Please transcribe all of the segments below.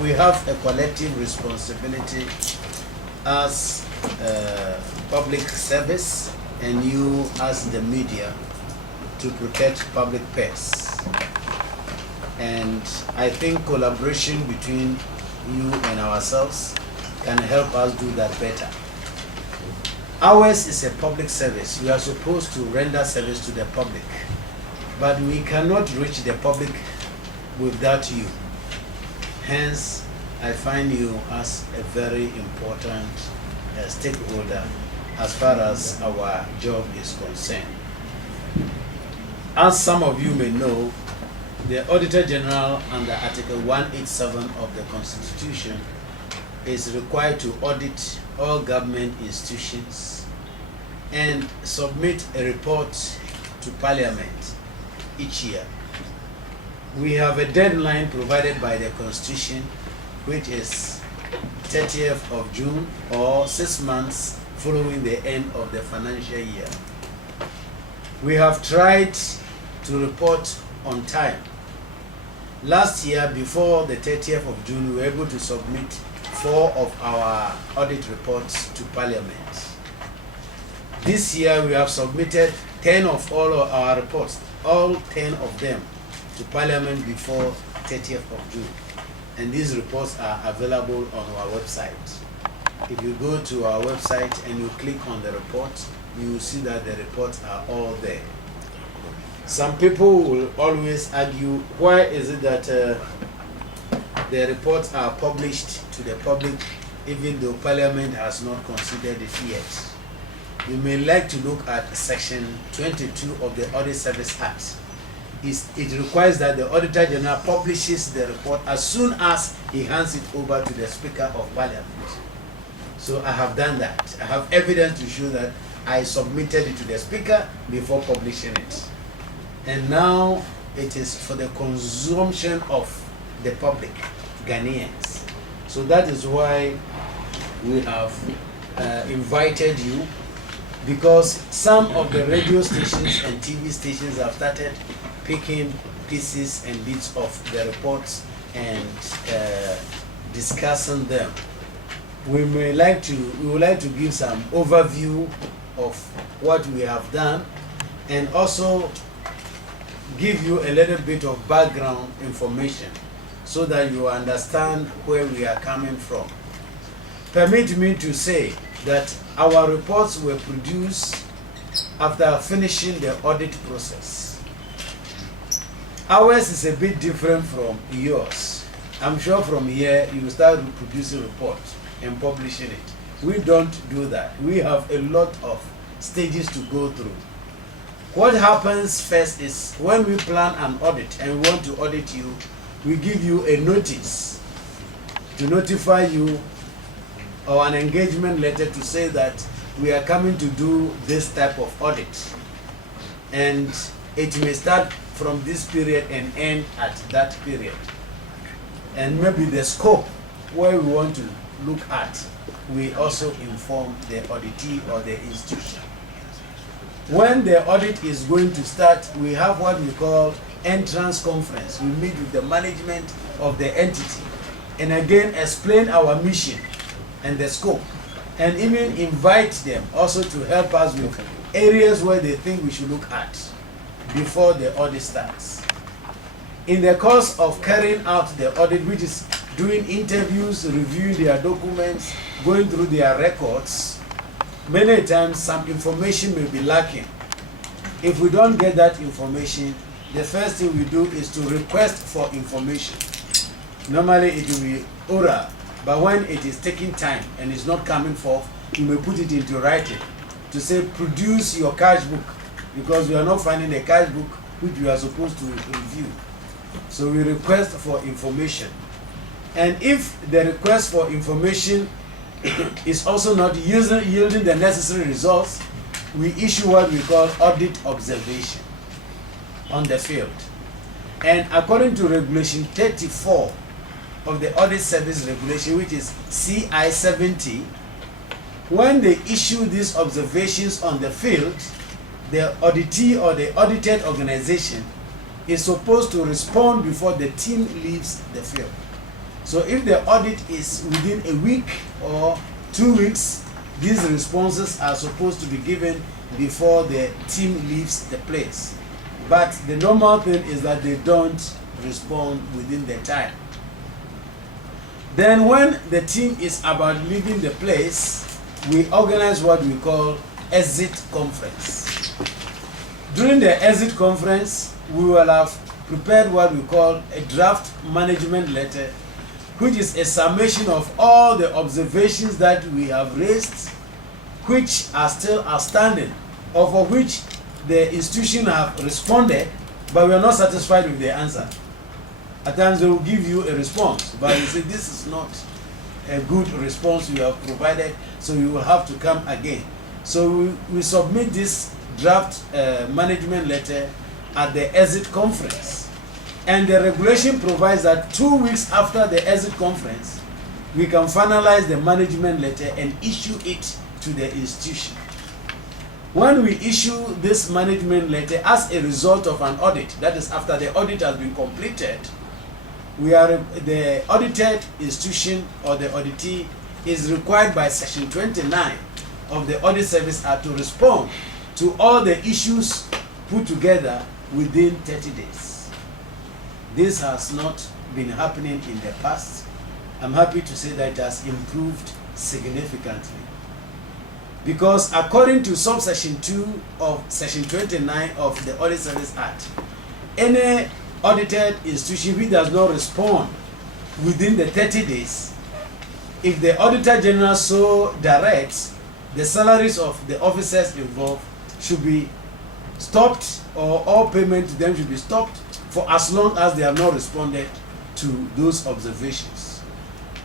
We have a collective responsibility as public service and you as the media to protect public purse. And I think collaboration between you and ourselves can help us do that better. Ours is a public service. We are supposed to render service to the public, but we cannot reach the public without you. Hence, I find you as a very important stakeholder as far as our job is concerned. As some of you may know, the Auditor-General under Article 187 of the Constitution is required to audit all government institutions and submit a report to Parliament each year. We have a deadline provided by the Constitution, which is 30th of June or 6 months following the end of the financial year. We have tried to report on time. Last year, before the 30th of June, we were able to submit 4 of our audit reports to Parliament. This year, we have submitted 10 of all of our reports, all 10 of them, to Parliament before 30th of June. And these reports are available on our website. If you go to our website and you click on the report, you will see that the reports are all there. Some people will always argue, why is it that the reports are published to the public even though Parliament has not considered it yet? You may like to look at Section 22 of the Audit Service Act. It requires that the Auditor-General publishes the report as soon as he hands it over to the Speaker of Parliament. So I have done that. I have evidence to show that I submitted it to the Speaker before publishing it. And now it is for the consumption of the public, Ghanaians. So that is why we have invited you, because some of the radio stations and TV stations have started picking pieces and bits of the reports and discussing them. We would like to give some overview of what we have done and also give you a little bit of background information so that you understand where we are coming from. Permit me to say that our reports were produced after finishing the audit process. Ours is a bit different from yours. I'm sure from here you will start producing a report and publishing it. We don't do that. We have a lot of stages to go through. What happens first is when we plan an audit and we want to audit you, we give you a notice to notify you or an engagement letter to say that we are coming to do this type of audit. And it may start from this period and end at that period. And maybe the scope where we want to look at, we also inform the auditee or the institution. When the audit is going to start, we have what we call entrance conference. We meet with the management of the entity and again explain our mission and the scope, and even invite them also to help us with areas where they think we should look at before the audit starts. In the course of carrying out the audit, which is doing interviews, reviewing their documents, going through their records, many times some information may be lacking. If we don't get that information, the first thing we do is to request for information. Normally it will be oral, but when it is taking time and it's not coming forth, you may put it into writing to say, produce your cash book, because we are not finding a cash book which we are supposed to review. So we request for information. And if the request for information is also not yielding the necessary results, we issue what we call audit observation on the field. And according to Regulation 34 of the Audit Service Regulation, which is CI 70, when they issue these observations on the field, the auditee or the audited organization is supposed to respond before the team leaves the field. So if the audit is within a week or 2 weeks, these responses are supposed to be given before the team leaves the place. But the normal thing is that they don't respond within the time. Then when the team is about leaving the place, we organize what we call exit conference. During the exit conference, we will have prepared what we call a draft management letter, which is a summation of all the observations that we have raised, which are still outstanding, or for which the institution have responded, but we are not satisfied with the answer. At times they will give you a response, but you say this is not a good response you have provided, so you will have to come again. So we submit this draft management letter at the exit conference. And the regulation provides that 2 weeks after the exit conference, we can finalize the management letter and issue it to the institution. When we issue this management letter as a result of an audit, that is after the audit has been completed, the audited institution or the auditee is required by Section 29 of the Audit Service Act to respond to all the issues put together within 30 days. This has not been happening in the past. I'm happy to say that it has improved significantly. Because according to subsection 2 of Section 29 of the Audit Service Act, any audited institution which does not respond within the 30 days, if the Auditor-General so directs, the salaries of the officers involved should be stopped, or all payment to them should be stopped for as long as they have not responded to those observations.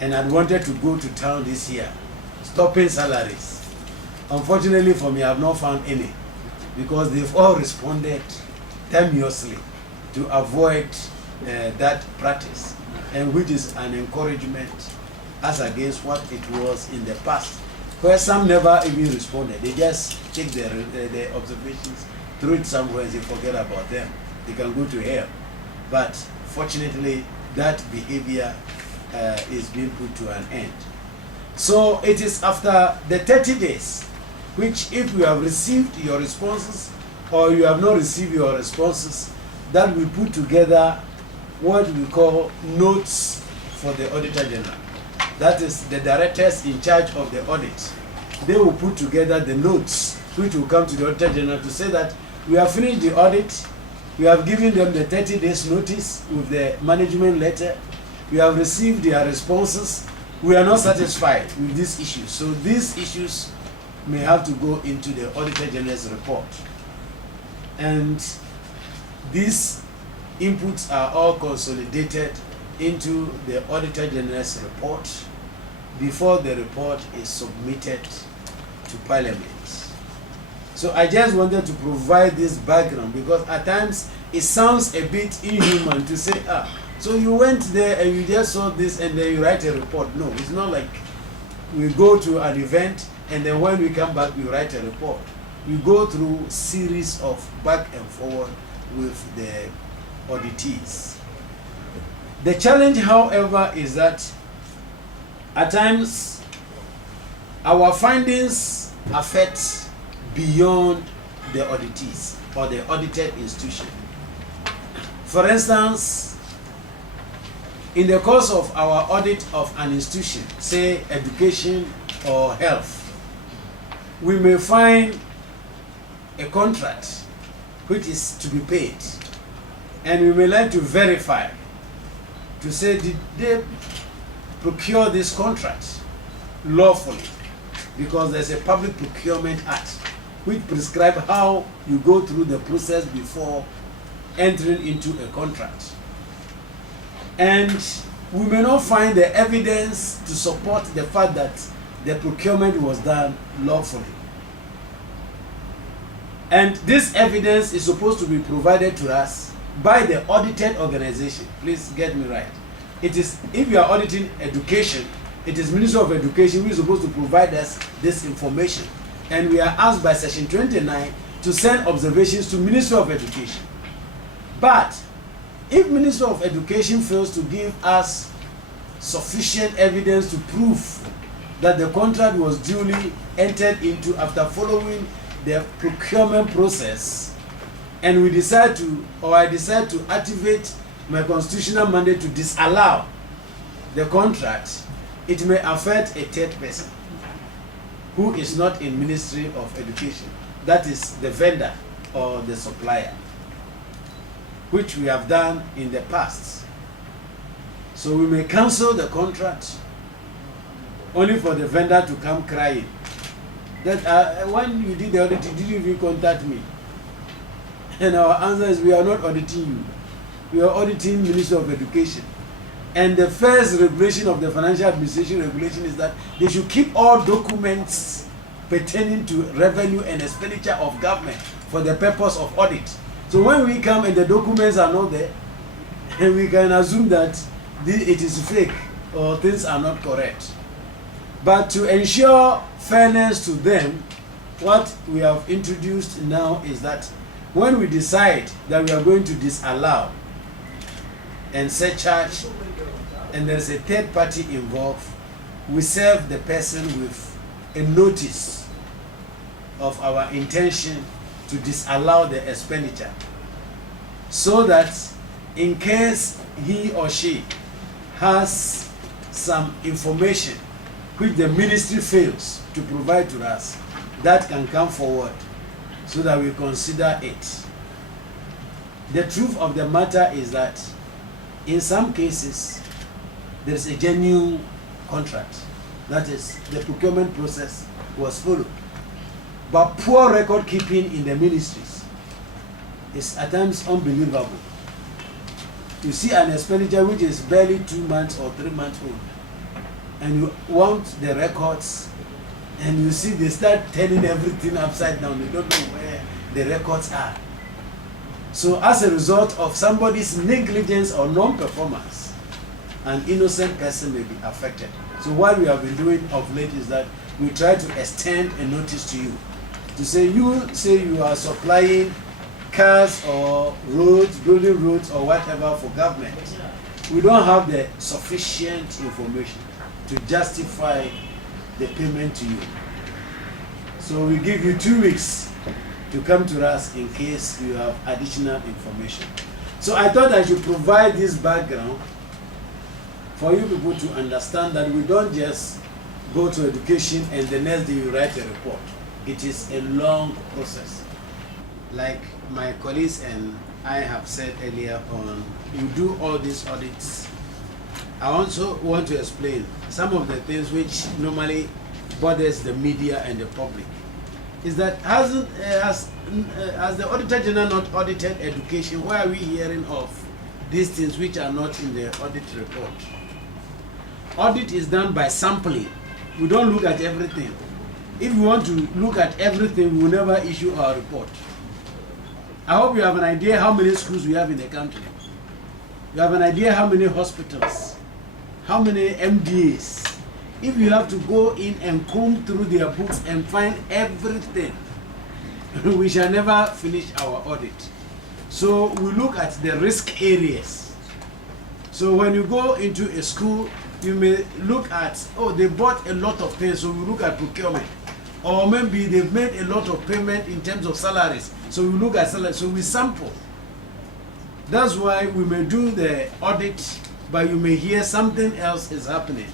And I wanted to go to town this year, stopping salaries. Unfortunately for me, I have not found any, because they've all responded tenuously to avoid that practice, and which is an encouragement as against what it was in the past, where some never even responded. They just take the observations, throw it somewhere, and they forget about them. They can go to hell. But fortunately, that behavior is being put to an end. So it is after the 30 days, which if you have received your responses or you have not received your responses, that we put together what we call notes for the Auditor-General. That is the directors in charge of the audit. They will put together the notes which will come to the Auditor-General to say that we have finished the audit, we have given them the 30 days notice with the management letter, we have received their responses, we are not satisfied with these issues. So these issues may have to go into the Auditor-General's report. And these inputs are all consolidated into the Auditor-General's report before the report is submitted to Parliament. So I just wanted to provide this background, because at times it sounds a bit inhuman to say, so you went there and you just saw this and then you write a report. No, it's not like we go to an event and then when we come back we write a report. We go through series of back and forward with the auditees. The challenge, however, is that at times our findings affect beyond the auditees or the audited institution. For instance, in the course of our audit of an institution, say education or health, we may find a contract which is to be paid, and we may like to verify to say, did they procure this contract lawfully? Because there's a Public Procurement Act which prescribes how you go through the process before entering into a contract. And we may not find the evidence to support the fact that the procurement was done lawfully. And this evidence is supposed to be provided to us by the audited organization. Please get me right. It is, if you are auditing education, it is Ministry of Education who is supposed to provide us this information. And we are asked by Section 29 to send observations to Ministry of Education. But if Ministry of Education fails to give us sufficient evidence to prove that the contract was duly entered into after following the procurement process, and we decide to, or I decide to activate my constitutional mandate to disallow the contract, it may affect a third person who is not in Ministry of Education. That is the vendor or the supplier, which we have done in the past. So we may cancel the contract only for the vendor to come crying that when you did the audit, you didn't even contact me. And our answer is, we are not auditing you. We are auditing Ministry of Education. And the first regulation of the Financial Administration Regulation is that they should keep all documents pertaining to revenue and expenditure of government for the purpose of audit. So when we come and the documents are not there, and we can assume that it is fake or things are not correct. But to ensure fairness to them, what we have introduced now is that when we decide that we are going to disallow and surcharge, and there's a third party involved, we serve the person with a notice of our intention to disallow the expenditure, so that in case he or she has some information which the ministry fails to provide to us, that can come forward so that we consider it. The truth of the matter is that in some cases there is a genuine contract, that is, the procurement process was followed, but poor record keeping in the ministries is at times unbelievable. You see an expenditure which is barely 2 months or 3 months old, and you want the records, and you see they start turning everything upside down. They don't know where the records are. So as a result of somebody's negligence or non-performance, an innocent person may be affected. So what we have been doing of late is that we try to extend a notice to you, to say you are supplying cars or roads, building roads or whatever for government. We don't have the sufficient information to justify the payment to you. So we give you 2 weeks to come to us in case you have additional information. So I thought I should provide this background for you people to understand that we don't just go to education and the next day you write a report. It is a long process. Like my colleagues and I have said earlier on, you do all these audits. I also want to explain some of the things which normally bothers the media and the public. Is that has the Auditor-General not audited education? Why are we hearing of these things which are not in the audit report? Audit is done by sampling. We don't look at everything. If we want to look at everything, we will never issue our report. I hope you have an idea how many schools we have in the country. You have an idea how many hospitals, how many MDAs. If you have to go in and comb through their books and find everything, we shall never finish our audit. So we look at the risk areas. So when you go into a school, you may look at, oh, they bought a lot of things, so we look at procurement. Or maybe they've made a lot of payment in terms of salaries, so we look at salaries, so we sample. That's why we may do the audit, but you may hear something else is happening,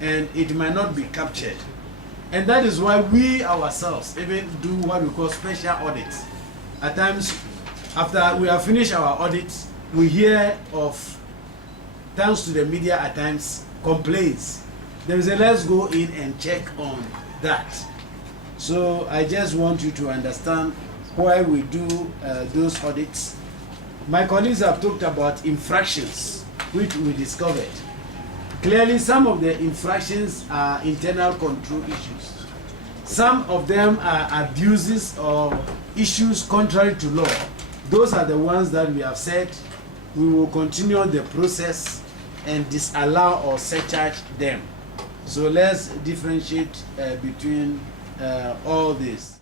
and it might not be captured. And that is why we ourselves even do what we call special audits. At times, after we have finished our audits, we hear of, thanks to the media at times, complaints. Then we say, let's go in and check on that. So I just want you to understand why we do those audits. My colleagues have talked about infractions, which we discovered. Clearly, some of the infractions are internal control issues. Some of them are abuses or issues contrary to law. Those are the ones that we have said we will continue the process and disallow or surcharge them. So let's differentiate between all this.